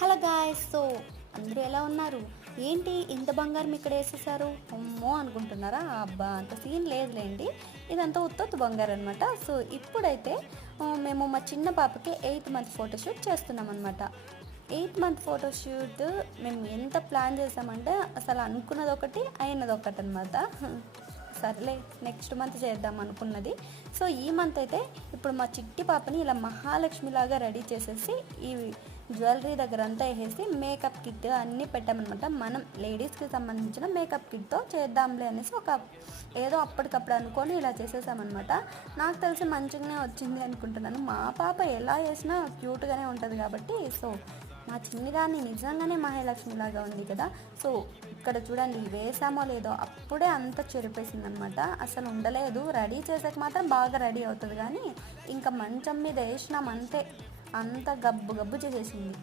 Hello guys. So అందరూ ఎలా ఉన్నారు? ఏంటి ఇంత బంగారం ఇక్కడ వేసేసారు అమ్మో అనుకుంటున్నారా? అబ్బా అంత సీన్ లేదులేండి, ఇదంతా ఉత్తొత్తు బంగారం అనమాట. సో ఇప్పుడైతే మేము మా చిన్న పాపకి 8th మంత్ ఫోటోషూట్ చేస్తున్నాం అనమాట. 8th మంత్ ఫోటోషూట్ మేము ఎంత ప్లాన్ చేసామంటే అసలు అనుకున్నది ఒకటి అయినది ఒకటి అనమాట. సర్లే నెక్స్ట్ మంత్ చేద్దాం అనుకున్నది. సో ఈ మంత్ అయితే ఇప్పుడు మా చిట్టి పాపని ఇలా మహాలక్ష్మిలాగా రెడీ చేసేసి ఈ జ్యువెలరీ దగ్గర అంతా వేసేసి మేకప్ కిట్ అన్నీ పెట్టామన్నమాట. మనం లేడీస్కి సంబంధించిన మేకప్ కిట్తో చేద్దాంలే అనేసి ఏదో అప్పటికప్పుడు అనుకొని ఇలా చేసేసామన్నమాట. నాకు తెలిసి మంచిగానే వచ్చింది అనుకుంటున్నాను. మా పాప ఎలా వేసినా క్యూట్గానే ఉంటుంది కాబట్టి సో మా చిన్నదాన్ని నిజంగానే మహాలక్ష్మిలాగా ఉంది కదా. సో ఇక్కడ చూడండి, వేసామో లేదో అప్పుడే అంత చెరిపేసింది అనమాట. అసలు ఉండలేదు. రెడీ చేసాక మాత్రం బాగా రెడీ అవుతుంది, కానీ ఇంకా మంచం మీద వేసినాం అంతే, అంత గబ్బు గబ్బు చేసేసింది.